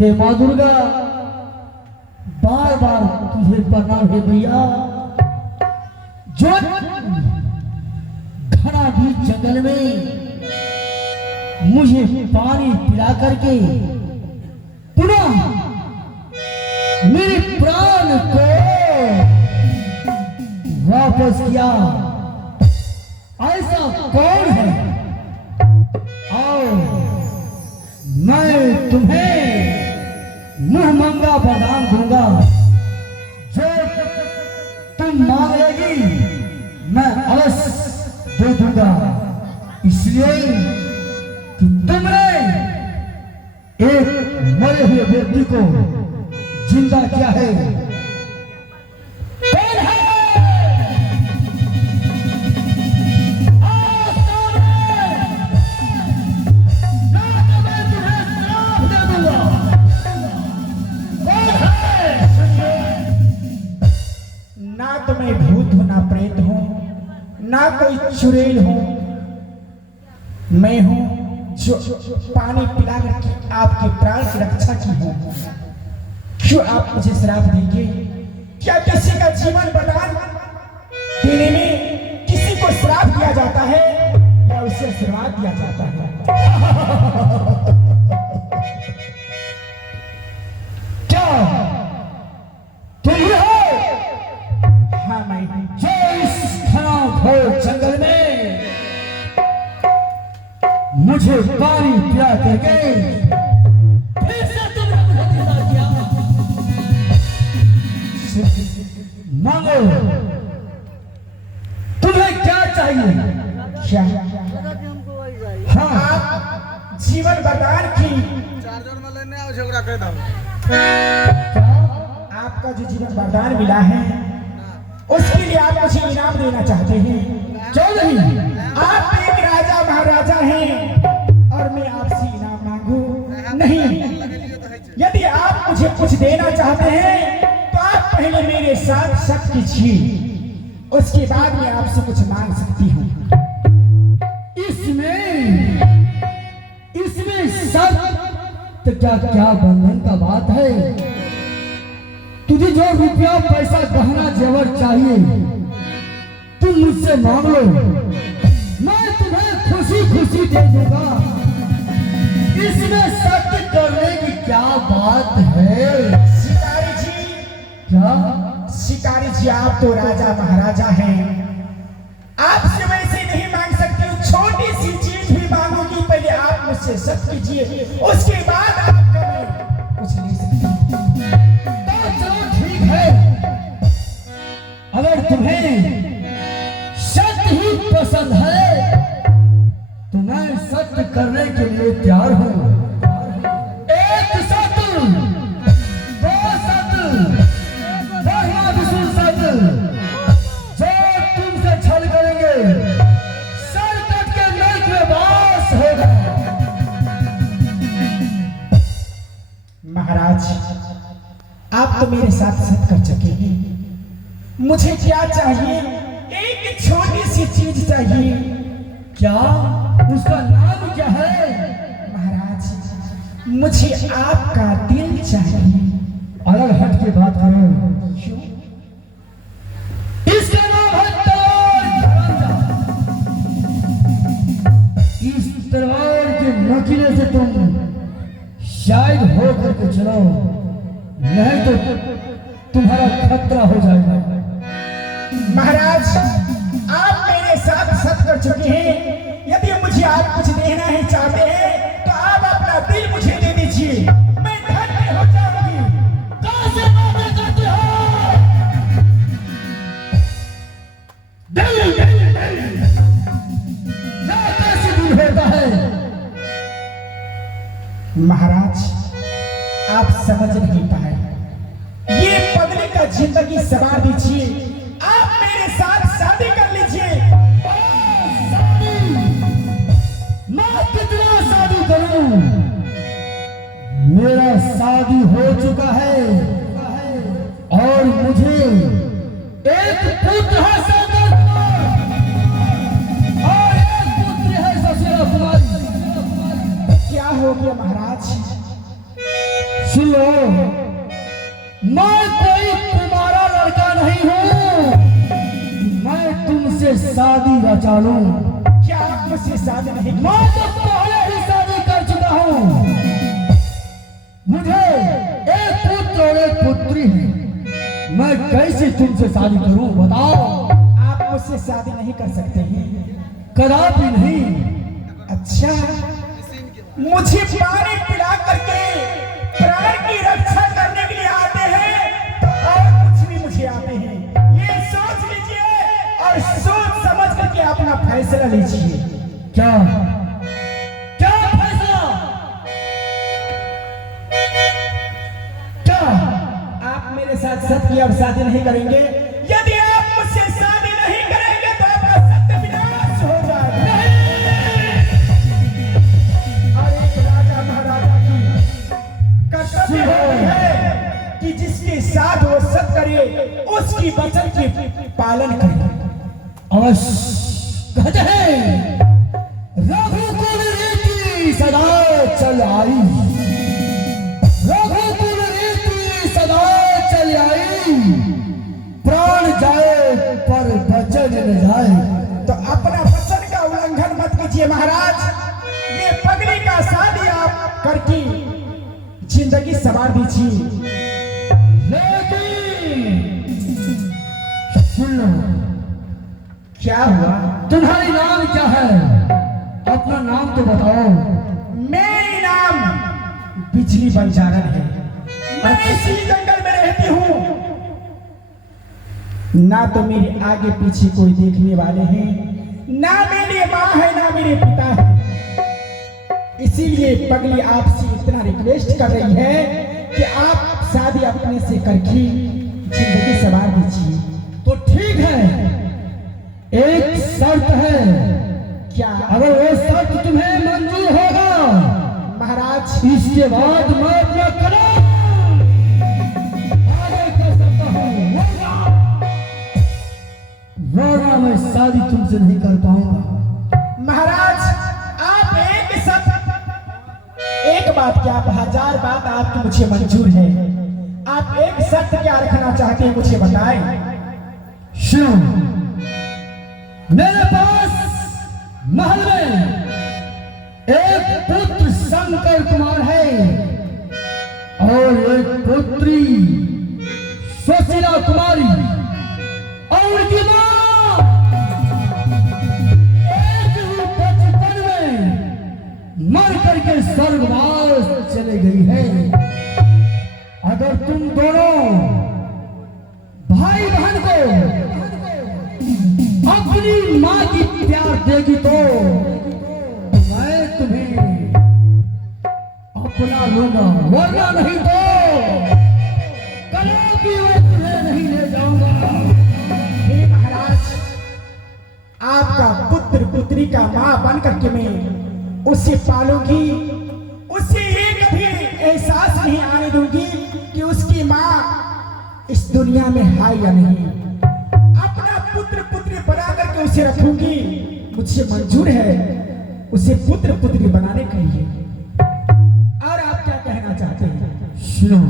हे माँ दुर्गा, बार बार तुझे प्रणाम है भैया। जो घना भी जंगल में मुझे पानी पिला करके पुनः मेरे प्राण को वापस किया, ऐसा कौन है? और मैं तुम्हें मुंह मांगा वरदान दूंगा। जो तुम मांगेगी मैं अवश्य दे दूंगा, इसलिए कि तुमने एक मरे हुए व्यक्ति को जिंदा किया है। कौन है? ना तो मैं भूत हूं, ना प्रेत हूं, ना कोई चुड़ैल हूं। मैं हूं जो पानी पिला करके आपके प्राण की रक्षा की हूं। क्यों आप मुझे श्राप देंगे? क्या किसी का जीवन वरदान देने में किसी को श्राप दिया जाता है या उसे आशीर्वाद दिया जाता है? क्या तुम ही हो? हाँ मैं हूं। जो इस घना घोर जंगल में मुझे पानी पिला करके फिर से तुमने मुझे जिंदा किया। मांगो, तुम्हें क्या चाहिए? क्या हाँ, आप जीवन वरदान की आपका जो जीवन वरदान मिला है उसके लिए आप मुझे इनाम देना चाहते हैं। क्यों नहीं? आप एक राजा महाराजा हैं और मैं आपसे इनाम मांगू नहीं। यदि आप मुझे कुछ देना चाहते हैं तो आप पहले मेरे साथ शर्त कीजिए, उसके बाद मैं आपसे कुछ मांग सकती हूँ। इसमें सब तो क्या क्या बंधन का बात है? तुझे जो रुपया पैसा गहना जेवर चाहिए तुम मुझसे मांग लो, मैं तुम्हें खुशी खुशी दे दूंगा। इसमें सत्य करने की क्या बात है? शिकारी जी, क्या शिकारी जी, आप तो राजा महाराजा हैं, आपसे वैसे नहीं मांग सकती हूँ। छोटी सी चीज भी मांगूंगी, पहले आप मुझसे शर्त कीजिए, उसके बाद आपका मैं कुछ ले सकती हूँ। तो चलो ठीक है, अगर तुम्हें सत्य ही पसंद है तो मैं सत्य करने के लिए तैयार हूँ। एक सत्य, दो सत्य, सत्य जो तुमसे छल करेंगे सर कट के नरक में वास होगा। महाराज, आप तो मेरे साथ सत्य कर चुके हैं, मुझे क्या चाहिए? एक छोटी सी चीज चाहिए। क्या उसका नाम क्या है? महाराज, मुझे आपका दिल चाहिए। अलग हट के बात करो। क्यों? इसका नाम है तलवार। इस तलवार के नकीले से तुम शायद हो करके चलो, नहीं तो तुम्हारा खतरा हो जाएगा। महाराज, आप मेरे साथ सत्य कर चुके हैं, यदि मुझे आप कुछ देना ही चाहते हैं तो आप अपना दिल मुझे दे दीजिए, मैं धन्य हो जाऊंगी। कैसे बातें करते हो? दिल कैसे दिल होता है? महाराज, आप समझ नहीं पाए, ये पगली का जिंदगी सवार दीजिए, आप मेरे साथ शादी कर लीजिए। मैं कितना शादी करूं? मेरा शादी हो चुका है और मुझे एक पुत्र है सागर और एक पुत्री है ससुरा कुमारी। क्या हो गया महाराज? सुनो, मैं कोई तुम्हारा लड़का नहीं हूँ, मैं तुमसे शादी रचा लूं। क्या आप मुझसे शादी नहीं? मैं तो पहले ही शादी कर चुका हूँ। मुझे एक पुत्र और एक पुत्री है। मैं कैसे तुमसे शादी करूं बताओ? आप मुझसे शादी नहीं कर सकते हैं। कदापि नहीं। अच्छा, मुझे पानी पिला करके प्राण की रक्षा करने के लिए आते हैं तो और कुछ भी मुझे आते हैं। ये सोच लीजिए और सोच समझ करके अपना फैसला लीजिए। क्या क्या फैसला? क्या आप मेरे साथ सत्य और शादी नहीं करेंगे? यदि आप मुझसे शादी नहीं करेंगे तो आपका सत्य विनाश हो जाएगा। और एक राजा महाराजा की कर्तव्य होती है कि जिसके साथ वो सत्य करे उसकी वचन के पालन करे। अवश्य कहते हैं रघुकुल रीति सदा चल आई, रघुकुल रीति सदा चल आई, प्राण जाए पर वचन न जाए। तो अपना वचन का उल्लंघन मत कीजिए महाराज। ये पगड़ी का शादी आप करके जिंदगी संवार दीजिए। लेकिन सुन लो, क्या हुआ? तुम्हारी नाम क्या है? अपना नाम तो बताओ। मेरी नाम बिजली बंजारन है। मैं इसी जंगल में रहती हूँ। ना तो मेरे आगे पीछे कोई देखने वाले हैं, ना मेरी माँ है, ना मेरे पिता है। इसीलिए पगली आपसे इतना रिक्वेस्ट कर रही है कि आप शादी अपने से करके जिंदगी संवार दीजिए। तो ठीक है, एक शर्त है। क्या? अगर वो शर्त तुम्हें मंजूर होगा महाराज, इसके बाद मैं अपना कदम आगे कर सकता हूँ, वरना मैं शादी तुमसे नहीं कर पाऊंगा। महाराज, आप एक बात क्या, आप 1000 बात आपकी मुझे मंजूर है। आप एक शर्त क्या रखना चाहते हैं मुझे बताएं। सुनो, मेरे पास महल में एक पुत्र शंकर कुमार है और एक पुत्री सुशीला कुमारी और उनकी मां एक ही बचपन में मर करके स्वर्गवास चले गई है। अगर तुम दोनों भाई बहन को अपनी माँ की प्यार देगी तो मैं तुम्हें अपना लूंगा, वरना नहीं तो कभी मैं तुम्हें नहीं ले जाऊंगा। हे महाराज, आपका पुत्र पुत्री का माँ बन करके मैं उसे पालूंगी। उसे ये कभी एहसास नहीं आने दूंगी कि उसकी माँ इस दुनिया में है या नहीं। अपना पुत्र पुत्री बना करके उसे रखूंगी। मुझे मंजूर है उसे पुत्र पुत्री बनाने के लिए। और आप क्या कहना चाहते हैं? सुनो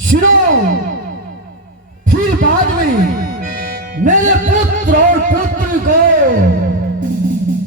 सुनो, फिर बाद में मेरे पुत्र और पुत्री को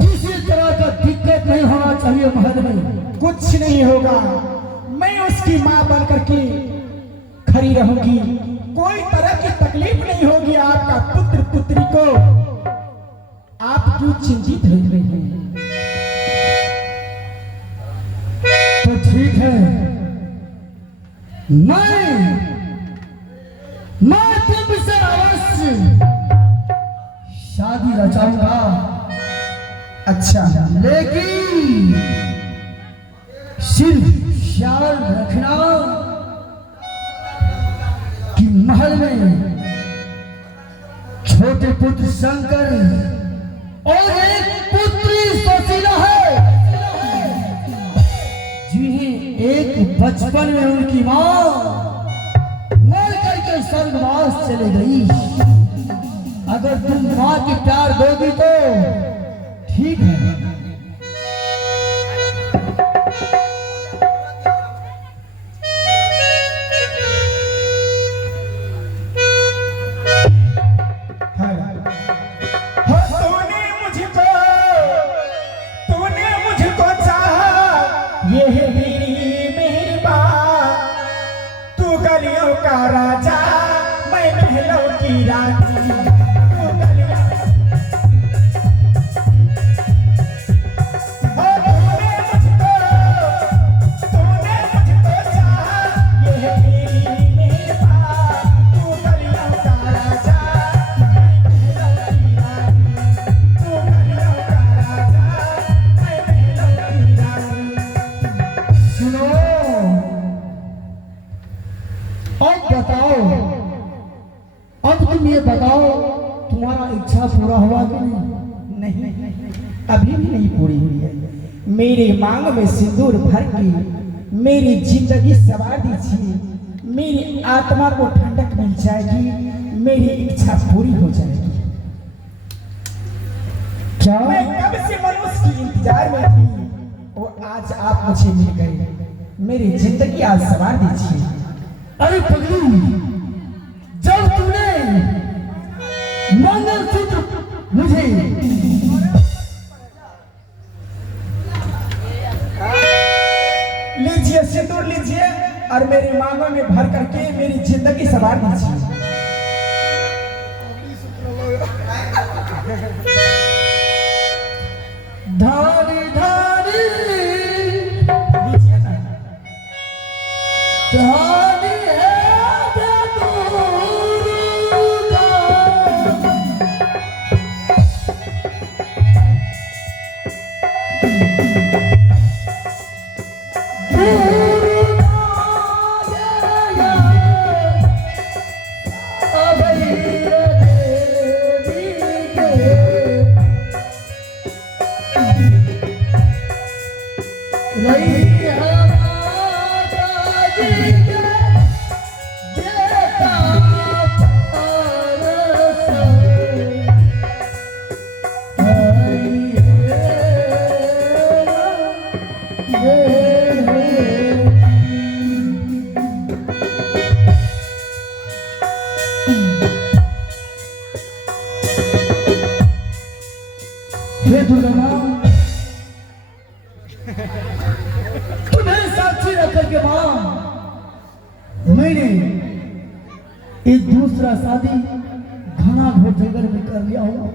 किसी तरह का दिक्कत नहीं होना चाहिए महल में। कुछ नहीं होगा, मैं उसकी माँ बन करके खड़ी रहूंगी। कोई तरह की तकलीफ नहीं होगी आपका पुत्र पुत्री को। आप क्यों चिंतित हो रहे हैं? तो ठीक है, मैं तुमसे अवश्य शादी रचाऊंगा। अच्छा, लेकिन सिर्फ ख्याल रखना कि महल में छोटे पुत्र शंकर और एक पुत्री सुशीला है, जिन्हें एक बचपन में उनकी मां मर करके स्वर्गवास चले गई। अगर तुम मां की प्यार दोगी तो ठीक है, का राजा मैं महलों की रानी तू गलियों तुम ये बताओ तुम्हारा इच्छा पूरा हुआ कि नहीं? नहीं, अभी भी नहीं पूरी हुई है। मेरे मांग में सिंदूर भर के मेरी जिंदगी सवार दीजिए, मेरी आत्मा को ठंडक मिल जाएगी, मेरी इच्छा पूरी हो जाएगी। क्या मैं कब से मनुष्य की इंतजार में थी, वो आज आप मुझे मिल गए, मेरी जिंदगी आज सवार दीजिए। अरे पगली, जब तूने मंगलसूत्र मुझे लीजिए, सिंदूर लीजिए और मेरी मांगों में भर करके मेरी जिंदगी सवार दीजिए। धारी धारी लीजिए ना। धारी है तुम्हें साक्षी रखकर के बाद मैंने एक दूसरा शादी घना घोर जंगल में कर लिया हूँ।